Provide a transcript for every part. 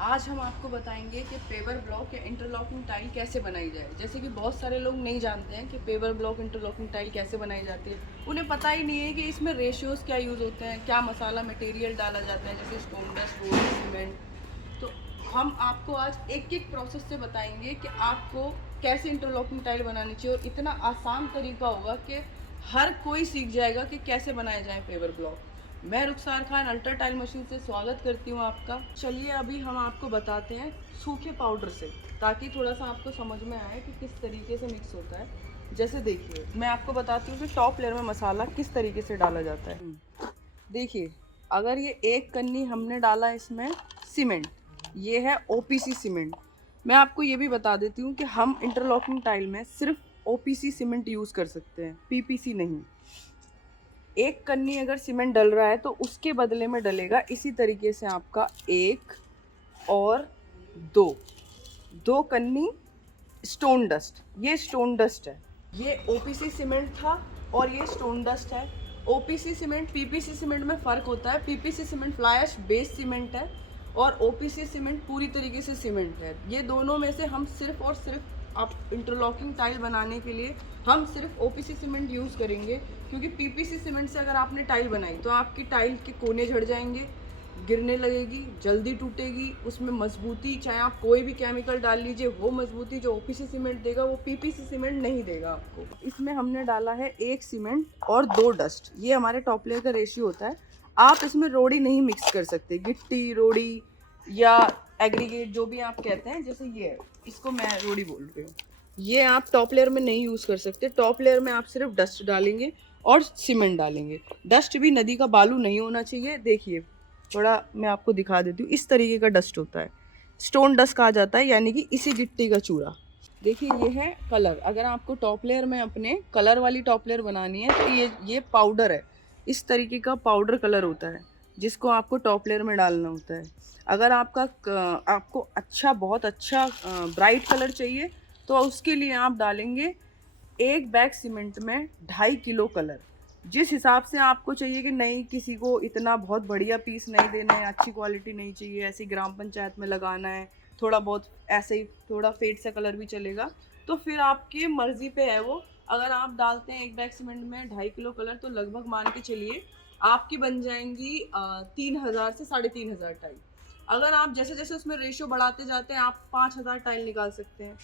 आज हम आपको बताएंगे कि पेवर ब्लॉक या इंटरलॉकिंग टाइल कैसे बनाई जाए। जैसे कि बहुत सारे लोग नहीं जानते हैं कि पेवर ब्लॉक इंटरलॉकिंग टाइल कैसे बनाई जाती है। उन्हें पता ही नहीं है कि इसमें रेशियोज़ क्या यूज़ होते हैं, क्या मसाला मटेरियल डाला जाता है, जैसे स्टोन डस्ट, रोड, सीमेंट। तो हम आपको आज एक एक प्रोसेस से बताएंगे कि आपको कैसे इंटरलॉकिंग टाइल बनानी चाहिए, और इतना आसान तरीका होगा कि हर कोई सीख जाएगा कि कैसे बनाए जाए पेवर ब्लॉक। मैं रुखसार खान अल्ट्रा टाइल मशीन से स्वागत करती हूँ आपका। चलिए अभी हम आपको बताते हैं सूखे पाउडर से, ताकि थोड़ा सा आपको समझ में आए कि किस तरीके से मिक्स होता है। जैसे देखिए, मैं आपको बताती हूँ कि टॉप लेयर में मसाला किस तरीके से डाला जाता है। देखिए, अगर ये एक कन्नी हमने डाला इसमें सीमेंट, ये है ओपीसी सीमेंट। मैं आपको ये भी बता देती हूँ कि हम इंटरलॉकिंग टाइल में सिर्फ ओपीसी सीमेंट यूज़ कर सकते हैं, पीपीसी नहीं। एक कन्नी अगर सीमेंट डल रहा है तो उसके बदले में डलेगा इसी तरीके से आपका एक और दो कन्नी स्टोन डस्ट। ये स्टोन डस्ट है, ये ओपीसी सीमेंट था और ये स्टोन डस्ट है। ओपीसी सीमेंट पीपीसी सीमेंट में फ़र्क होता है। PPC cement fly ash base cement है और ओपीसी सीमेंट पूरी तरीके से सीमेंट है। ये दोनों में से हम सिर्फ और सिर्फ आप इंटरलॉकिंग टाइल बनाने के लिए हम सिर्फ ओपीसी सीमेंट यूज़ करेंगे, क्योंकि पीपीसी सीमेंट से अगर आपने टाइल बनाई तो आपकी टाइल के कोने झड़ जाएंगे, गिरने लगेगी, जल्दी टूटेगी। उसमें मजबूती, चाहे आप कोई भी केमिकल डाल लीजिए, वो मजबूती जो ओपीसी सीमेंट देगा वो पीपीसी सीमेंट नहीं देगा आपको। इसमें हमने डाला है एक सीमेंट और दो डस्ट। ये हमारे टॉप लेयर का रेशियो होता है। आप इसमें रोड़ी नहीं मिक्स कर सकते, गिट्टी रोड़ी या एग्रीगेट जो भी आप कहते हैं, जैसे ये है, इसको मैं रोड़ी बोल रही हूँ। ये आप टॉप लेयर में नहीं यूज़ कर सकते। टॉप लेयर में आप सिर्फ डस्ट डालेंगे और सीमेंट डालेंगे। डस्ट भी नदी का बालू नहीं होना चाहिए। देखिए, थोड़ा मैं आपको दिखा देती हूँ, इस तरीके का डस्ट होता है, स्टोन डस्ट कहा जाता है, यानी कि इसी गिट्टी का चूरा। देखिए, ये है कलर। अगर आपको टॉप लेयर में अपने कलर वाली टॉप लेयर बनानी है तो ये पाउडर है। इस तरीके का पाउडर कलर होता है जिसको आपको टॉप लेयर में डालना होता है। अगर आपको बहुत अच्छा ब्राइट कलर चाहिए तो उसके लिए आप डालेंगे एक बैग सीमेंट में 2.5 किलो कलर। जिस हिसाब से आपको चाहिए कि नहीं, किसी को इतना बहुत बढ़िया पीस नहीं देना है, अच्छी क्वालिटी नहीं चाहिए, ऐसी ग्राम पंचायत में लगाना है, थोड़ा बहुत ऐसे ही थोड़ा फेड सा कलर भी चलेगा, तो फिर आपकी मर्ज़ी पे है वो। अगर आप डालते हैं एक बैग सीमेंट में 2.5 किलो कलर, तो लगभग मान के चलिए आपकी बन जाएंगी 3000 से 3500 टाइल। अगर आप जैसे जैसे उसमें रेशियो बढ़ाते जाते हैं, आप 5000 टाइल निकाल सकते हैं,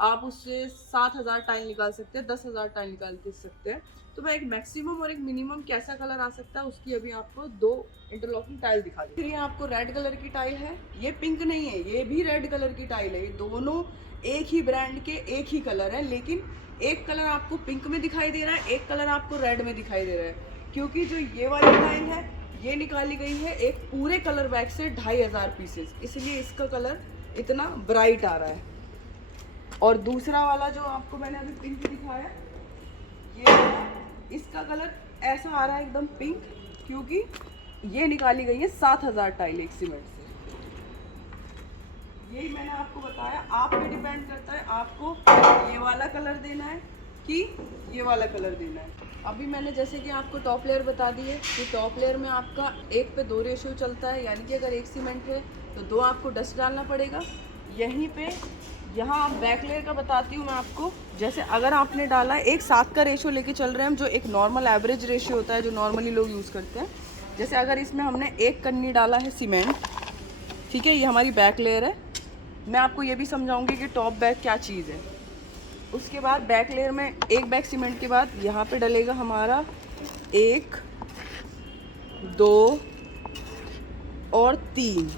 आप उससे 7000 टाइल निकाल सकते हैं, 10,000 टाइल निकाल के सकते हैं। तो मैं एक मैक्सिमम और एक मिनिमम कैसा कलर आ सकता है उसकी अभी आपको दो इंटरलॉकिंग टाइल दिखा दी। फिर ये आपको रेड कलर की टाइल है, ये पिंक नहीं है, ये भी रेड कलर की टाइल है। ये दोनों एक ही ब्रांड के एक ही कलर है, लेकिन एक कलर आपको पिंक में दिखाई दे रहा है, एक कलर आपको रेड में दिखाई दे रहा है, क्योंकि जो ये वाली टाइल है ये निकाली गई है एक पूरे कलर बैग से 2500 पीसेस, इसलिए इसका कलर इतना ब्राइट आ रहा है। और दूसरा वाला जो आपको मैंने अभी पिंक दिखाया, ये इसका कलर ऐसा आ रहा है एकदम पिंक, क्योंकि ये निकाली गई है 7000 टाइल एक सीमेंट से। यही मैंने आपको बताया, आप पे डिपेंड करता है आपको ये वाला कलर देना है कि ये वाला कलर देना है। अभी मैंने जैसे कि आपको टॉप लेयर बता दी है कि टॉप लेयर में आपका 1 पे 2 रेशियो चलता है, यानी कि अगर एक सीमेंट है तो 2 आपको डस्ट डालना पड़ेगा। यहीं पे यहाँ आप बैक लेयर का बताती हूँ मैं आपको। जैसे अगर आपने डाला है 1:7 का रेशियो लेके चल रहे हैं हम, जो एक नॉर्मल एवरेज रेशियो होता है जो नॉर्मली लोग यूज़ करते हैं। जैसे अगर इसमें हमने एक कन्नी डाला है सीमेंट, ठीक है, ये हमारी बैक लेयर है। मैं आपको ये भी समझाऊंगी कि टॉप बैग क्या चीज़ है। उसके बाद बैक लेयर में एक बैग सीमेंट के बाद यहाँ पे डलेगा हमारा 1, 2 और 3।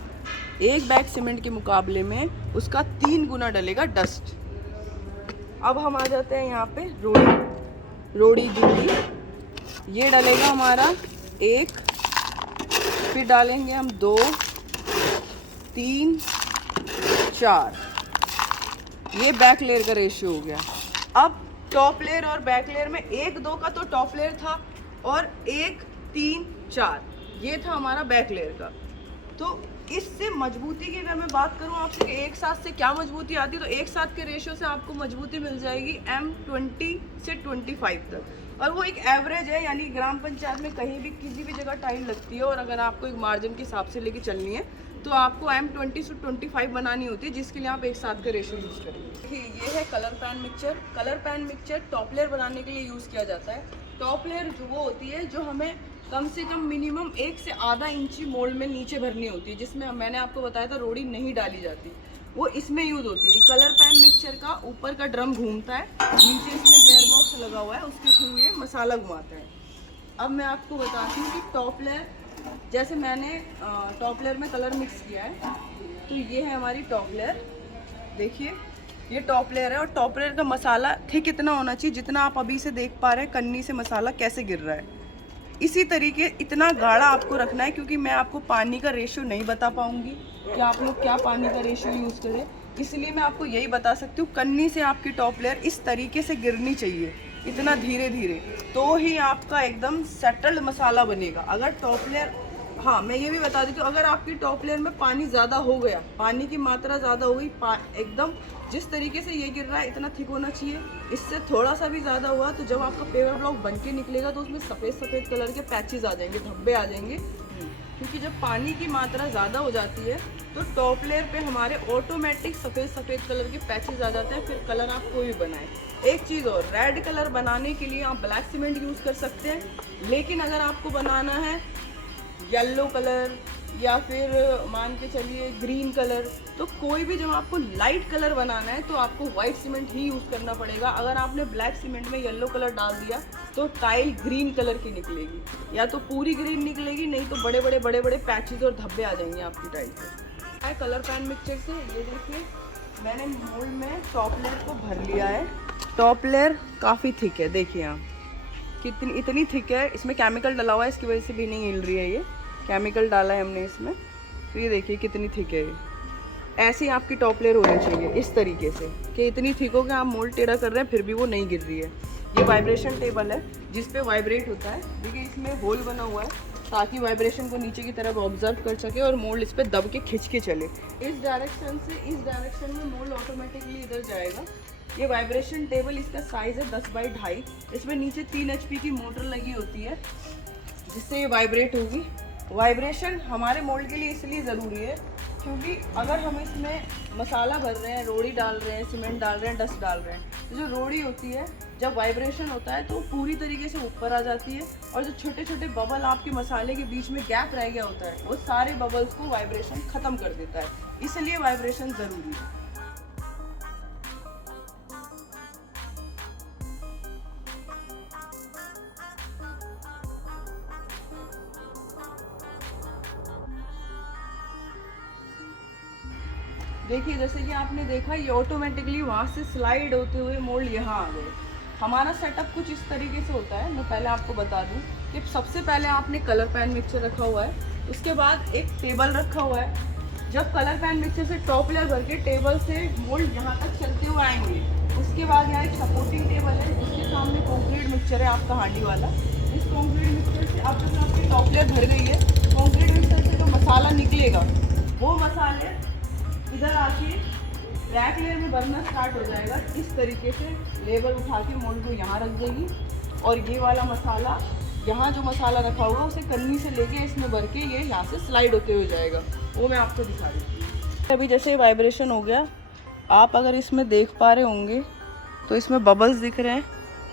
एक बैग सीमेंट के मुकाबले में उसका 3 गुना डलेगा डस्ट। अब हम आ जाते हैं यहाँ पे रोड़ी गिट्टी। ये डलेगा हमारा 1, फिर डालेंगे हम 2, 3, 4। ये बैक लेयर का रेशियो हो गया। अब टॉप लेयर और बैक लेयर में 1, 2 का तो टॉप लेयर था और 1, 3, 4 ये था हमारा बैक लेयर का। तो इससे मजबूती की अगर मैं बात करूं आपसे कि एक साथ से क्या मजबूती आती है, तो एक साथ के रेशियो से आपको मजबूती मिल जाएगी M20 से 25 तक, और वो एक एवरेज है, यानी ग्राम पंचायत में कहीं भी किसी भी जगह टाइल लगती है, और अगर आपको एक मार्जिन के हिसाब से लेके चलनी है तो आपको M20 से 25 बनानी होती है, जिसके लिए आप एक साथ का रेशो यूज़ करेंगे। देखिए ये है colour pan mixture. Colour pan mixture top layer बनाने के लिए यूज़ किया जाता है। टॉप लेयर जो वो होती है जो हमें कम से कम मिनिमम 1 से आधा इंची मोल्ड में नीचे भरनी होती है, जिसमें मैंने आपको बताया था रोड़ी नहीं डाली जाती, वो इसमें यूज़ होती है। कलर पैन मिक्सचर का ऊपर का ड्रम घूमता है, नीचे इसमें गियर बॉक्स लगा हुआ है, उसके थ्रू ये मसाला घुमाता है। अब मैं आपको बताती हूँ कि टॉप लेयर, जैसे मैंने टॉप लेयर में कलर मिक्स किया है, तो ये है हमारी टॉप लेयर। देखिए ये टॉप लेयर है, और टॉप लेयर का मसाला ठीक इतना होना चाहिए जितना आप अभी से देख पा रहे हैं कन्नी से मसाला कैसे गिर रहा है। इसी तरीके इतना गाढ़ा आपको रखना है, क्योंकि मैं आपको पानी का रेशियो नहीं बता पाऊंगी कि आप लोग क्या पानी का रेशियो यूज़ करें, इसलिए मैं आपको यही बता सकती हूँ कन्नी से आपकी टॉप लेयर इस तरीके से गिरनी चाहिए, इतना धीरे धीरे, तो ही आपका एकदम सेटल्ड मसाला बनेगा। अगर टॉप लेयर, हाँ मैं ये भी बता देती हूँ, अगर आपकी टॉप लेयर में पानी ज़्यादा हो गया, पानी की मात्रा ज़्यादा हो गई, एकदम जिस तरीके से ये गिर रहा है इतना थिक होना चाहिए, इससे थोड़ा सा भी ज़्यादा हुआ तो जब आपका पेपर ब्लॉक बन के निकलेगा तो उसमें सफ़ेद सफ़ेद कलर के पैचेस आ जाएंगे, धब्बे आ जाएंगे, क्योंकि जब पानी की मात्रा ज़्यादा हो जाती है तो टॉप लेयर पे हमारे ऑटोमेटिक सफ़ेद सफ़ेद कलर के पैचेस आ जाते हैं, फिर कलर आप कोई भी बनाए। एक चीज़ और, रेड कलर बनाने के लिए आप ब्लैक सीमेंट यूज़ कर सकते हैं, लेकिन अगर आपको बनाना है येलो कलर या फिर मान के चलिए ग्रीन कलर, तो कोई भी जब आपको लाइट कलर बनाना है तो आपको वाइट सीमेंट ही यूज़ करना पड़ेगा। अगर आपने ब्लैक सीमेंट में येलो कलर डाल दिया तो टाइल ग्रीन कलर की निकलेगी, या तो पूरी ग्रीन निकलेगी, नहीं तो बड़े बड़े पैचेस और धब्बे आ जाएंगे आपकी टाइल पे। कलर पैन मिक्सचर से ये देखिए मैंने मोल्ड में टॉप लेयर को भर लिया है। टॉप लेयर काफ़ी थिक है, देखिए आप कितनी इतनी थिक है, इसमें केमिकल डला हुआ है, इसकी वजह से भी नहीं हिल रही है, ये केमिकल डाला है हमने इसमें, तो ये देखिए कितनी थिक है। ये ऐसी आपकी टॉप लेयर होनी चाहिए इस तरीके से कि इतनी थिक हो कि आप मोल्ड टेढ़ा कर रहे हैं फिर भी वो नहीं गिर रही है। ये वाइब्रेशन टेबल है जिस पे वाइब्रेट होता है, देखिए इसमें होल बना हुआ है ताकि वाइब्रेशन को नीचे की तरफ ऑब्जर्व कर सके और मोल्ड इस पर दब के खिंच के चले। इस डायरेक्शन से इस डायरेक्शन में मोल्ड ऑटोमेटिकली इधर जाएगा। ये वाइब्रेशन टेबल, इसका साइज़ है 10x2। इसमें नीचे 3 HP की मोटर लगी होती है जिससे ये वाइब्रेट होगी। वाइब्रेशन हमारे मोल्ड के लिए इसलिए ज़रूरी है क्योंकि अगर हम इसमें मसाला भर रहे हैं, रोड़ी डाल रहे हैं, सीमेंट डाल रहे हैं, डस्ट डाल रहे हैं, तो जो रोड़ी होती है जब वाइब्रेशन होता है तो पूरी तरीके से ऊपर आ जाती है, और जो छोटे छोटे बबल आपके मसाले के बीच में गैप रह गया होता है वो सारे बबल्स को वाइब्रेशन ख़त्म कर देता है, इसलिए वाइब्रेशन ज़रूरी है। देखिए जैसे कि आपने देखा ये ऑटोमेटिकली वहाँ से स्लाइड होते हुए मोल्ड यहाँ आ गए। हमारा सेटअप कुछ इस तरीके से होता है। मैं पहले आपको बता दूँ कि सबसे पहले आपने कलर पैन मिक्सचर रखा हुआ है, उसके बाद एक टेबल रखा हुआ है। जब कलर पैन मिक्सचर से टॉप लेयर भर के टेबल से मोल्ड यहाँ तक चलते हुए आएंगे, उसके बाद यहाँ एक सपोर्टिंग टेबल है, उसके सामने कॉन्क्रीट मिक्सचर है आपका हांडी वाला। इस कॉन्क्रीट मिक्सचर से अब जब आपकी टॉप लेयर भर गई है, कॉन्क्रीट मिक्सचर से जो मसाला निकलेगा वो मसाले इधर आके रैक लेयर में भरना स्टार्ट हो जाएगा। इस तरीके से लेबर उठा के मोल्ड को यहाँ रख देगी, और ये वाला मसाला यहाँ जो मसाला रखा होगा उसे कन्नी से लेके इसमें भर के ये यहाँ से स्लाइड होते हुए जाएगा। वो मैं आपको दिखा रही हूँ। अभी जैसे वाइब्रेशन हो गया, आप अगर इसमें देख पा रहे होंगे तो इसमें बबल्स दिख रहे हैं,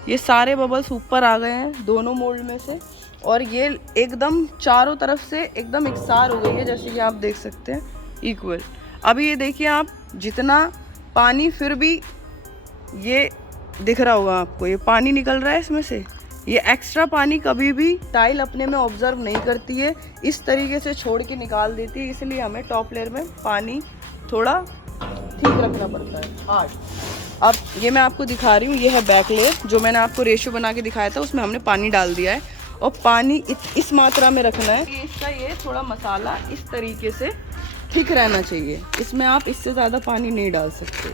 ये सारे बबल्स ऊपर आ गए हैं दोनों मोल्ड में से, और ये एकदम चारों तरफ से एकदम इकसार हो गई है, जैसे कि आप देख सकते हैं इक्वल। अभी ये देखिए आप, जितना पानी फिर भी ये दिख रहा होगा आपको, ये पानी निकल रहा है इसमें से, ये एक्स्ट्रा पानी कभी भी टाइल अपने में ऑब्जर्व नहीं करती है, इस तरीके से छोड़ के निकाल देती है, इसलिए हमें टॉप लेयर में पानी थोड़ा ठीक रखना पड़ता है, हार्ड। अब ये मैं आपको दिखा रही हूँ, ये है बैक लेयर, जो मैंने आपको रेशियो बना के दिखाया था, उसमें हमने पानी डाल दिया है, और पानी इस मात्रा में रखना है कि इसका ये थोड़ा मसाला इस तरीके से थिक रहना चाहिए। इसमें आप इससे ज़्यादा पानी नहीं डाल सकते,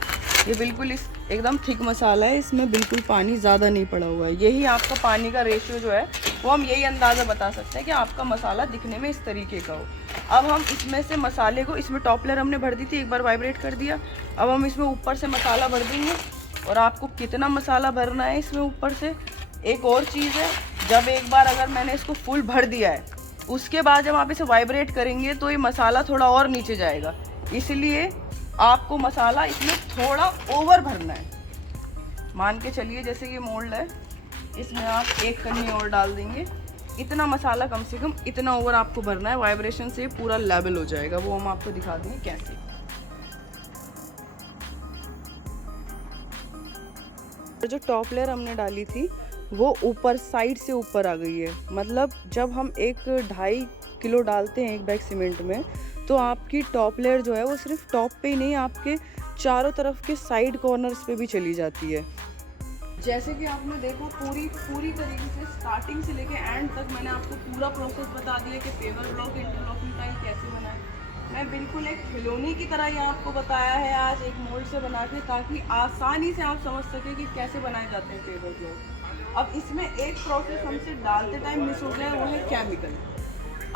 ये बिल्कुल एकदम थिक मसाला है, इसमें बिल्कुल पानी ज़्यादा नहीं पड़ा हुआ है। यही आपका पानी का रेशियो जो है वो हम यही अंदाज़ा बता सकते हैं कि आपका मसाला दिखने में इस तरीके का हो। अब हम इसमें से मसाले को, इसमें टॉप लेयर हमने भर दी थी, एक बार वाइब्रेट कर दिया, अब हम इसमें ऊपर से मसाला भर देंगे। और आपको कितना मसाला भरना है इसमें ऊपर से, एक और चीज़ है, जब एक बार अगर मैंने इसको फुल भर दिया है उसके बाद जब आप इसे वाइब्रेट करेंगे तो ये मसाला थोड़ा और नीचे जाएगा, इसलिए आपको मसाला इसमें थोड़ा ओवर भरना है। मान के चलिए जैसे ये मोल्ड है, इसमें आप 1 कन्नी और डाल देंगे, इतना मसाला कम से कम इतना ओवर आपको भरना है, वाइब्रेशन से पूरा लेवल हो जाएगा। वो हम आपको दिखा देंगे कैसे। जो टॉप लेयर हमने डाली थी वो ऊपर साइड से ऊपर आ गई है, मतलब जब हम 1.5 किलो डालते हैं एक बैग सीमेंट में तो आपकी टॉप लेयर जो है वो सिर्फ टॉप पे ही नहीं, आपके चारों तरफ के साइड कॉर्नर्स पे भी चली जाती है। जैसे कि आपने देखा पूरी तरीके से स्टार्टिंग से लेके एंड तक मैंने आपको पूरा प्रोसेस बता दिया कि पेवर ब्लॉक इंटरलॉकिंग टाइल कैसे बनाएं। मैं बिल्कुल एक खिलौने की तरह ये आपको बताया है आज एक मोल्ड से बना के, ताकि आसानी से आप समझ सकें कि कैसे बनाए जाते हैं पेवर ब्लॉक। अब इसमें एक प्रोसेस हमसे डालते टाइम मिस हो गया, वो है केमिकल।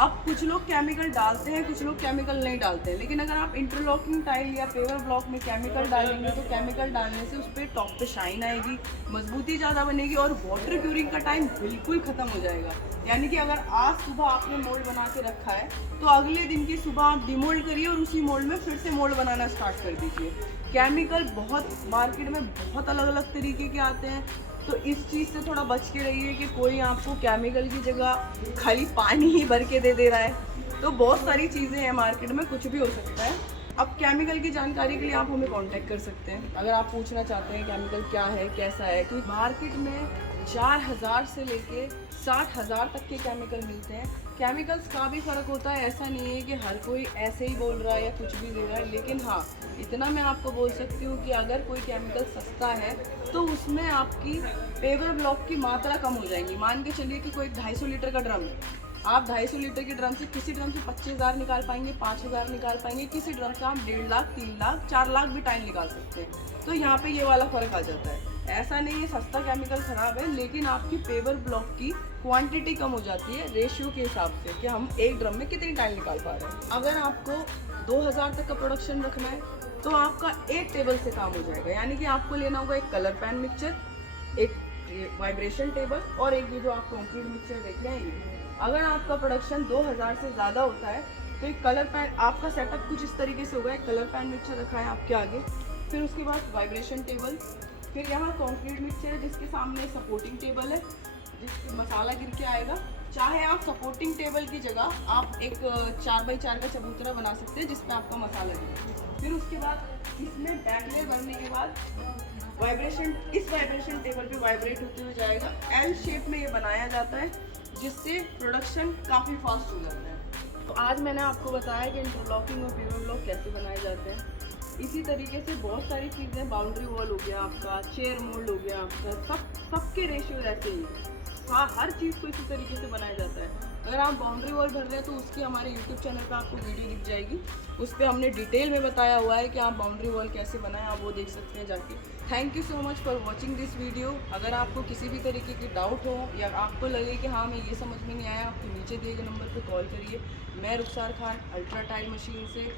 अब कुछ लोग केमिकल डालते हैं, कुछ लोग केमिकल नहीं डालते हैं, लेकिन अगर आप इंटरलॉकिंग टाइल या पेवर ब्लॉक में केमिकल डालेंगे तो केमिकल डालने से उस पर टॉप पे शाइन आएगी, मजबूती ज़्यादा बनेगी और वाटर क्यूरिंग का टाइम बिल्कुल ख़त्म हो जाएगा। यानी कि अगर आज सुबह आपने मोल्ड बना के रखा है तो अगले दिन की सुबह आप डिमोल्ड करिए और उसी मोल्ड में फिर से मोल्ड बनाना स्टार्ट कर दीजिए। केमिकल बहुत मार्केट में बहुत अलग अलग तरीके के आते हैं, तो इस चीज़ से थोड़ा बच के रहिए कि कोई आपको केमिकल की जगह खाली पानी ही भर के दे रहा है। तो बहुत सारी चीज़ें हैं मार्केट में, कुछ भी हो सकता है। अब केमिकल की जानकारी के लिए आप हमें कांटेक्ट कर सकते हैं अगर आप पूछना चाहते हैं केमिकल क्या है कैसा है, क्योंकि मार्केट में 4000 से लेके 60,000 तक के केमिकल मिलते हैं। केमिकल्स का भी फ़र्क होता है, ऐसा नहीं है कि हर कोई ऐसे ही बोल रहा है या कुछ भी दे रहा है, लेकिन हाँ इतना मैं आपको बोल सकती हूँ कि अगर कोई केमिकल सस्ता है तो उसमें आपकी पेवर ब्लॉक की मात्रा कम हो जाएगी। मान के चलिए कि कोई 250 लीटर का ड्रम है, आप 250 लीटर के ड्रम से किसी ड्रम से 25,000 निकाल पाएंगे, 5,000 निकाल पाएंगे, किसी ड्रम से आप 1.5 लाख 3 लाख 4 लाख भी टाइल निकाल सकते हैं। तो यहाँ पे ये वाला फ़र्क आ जाता है। ऐसा नहीं है सस्ता केमिकल ख़राब है, लेकिन आपकी पेवर ब्लॉक की क्वांटिटी कम हो जाती है रेशियो के हिसाब से कि हम एक ड्रम में कितनी टाइल निकाल पा रहे हैं। अगर आपको 2000 तक का प्रोडक्शन रखना है तो आपका एक टेबल से काम हो जाएगा। यानी कि आपको लेना होगा एक कलर पैन मिक्सचर, एक वाइब्रेशन टेबल और एक ये जो आप कंक्रीट मिक्सचर देख रहे हैं ये। अगर आपका प्रोडक्शन 2000 से ज़्यादा होता है तो एक कलर पैन, आपका सेटअप कुछ इस तरीके से होगा। एक कलर पैन मिक्सचर रखा है आपके आगे, फिर उसके बाद वाइब्रेशन टेबल, फिर यहाँ कंक्रीट मिक्सचर है जिसके सामने सपोर्टिंग टेबल है जिसमें मसाला गिर के आएगा। चाहे आप सपोर्टिंग टेबल की जगह आप एक 4x4 का चबूतरा बना सकते हैं जिसमें आपका मसाला गिरे। फिर उसके बाद इसमें बैक लेयर बनने के बाद इस वाइब्रेशन टेबल पे वाइब्रेट होते हुए जाएगा। एल शेप में ये बनाया जाता है जिससे प्रोडक्शन काफ़ी फास्ट हो जाता है। तो आज मैंने आपको बताया कि इंटरलॉकिंग और पेवर ब्लॉक कैसे बनाए जाते हैं। इसी तरीके से बहुत सारी चीज़ें, बाउंड्री वॉल हो गया आपका, चेयर मोल्ड हो गया आपका, सबके रेशियो ऐसे ही है। हाँ, हर चीज़ को इसी तरीके से बनाया जाता है। अगर आप बाउंड्री वॉल भर रहे हैं तो उसकी हमारे यूट्यूब चैनल पर आपको वीडियो दिख जाएगी, उस पर हमने डिटेल में बताया हुआ है कि आप बाउंड्री वॉल कैसे बनाएं, आप वो देख सकते हैं जाके। Thank you so much for watching this video. अगर आपको किसी भी तरीके की डाउट हो या आपको लगे कि हाँ मैं ये समझ में नहीं आया, आपको नीचे दिए गए नंबर पर कॉल करिए। मैं रुखसार खान अल्ट्रा टाइल मशीन से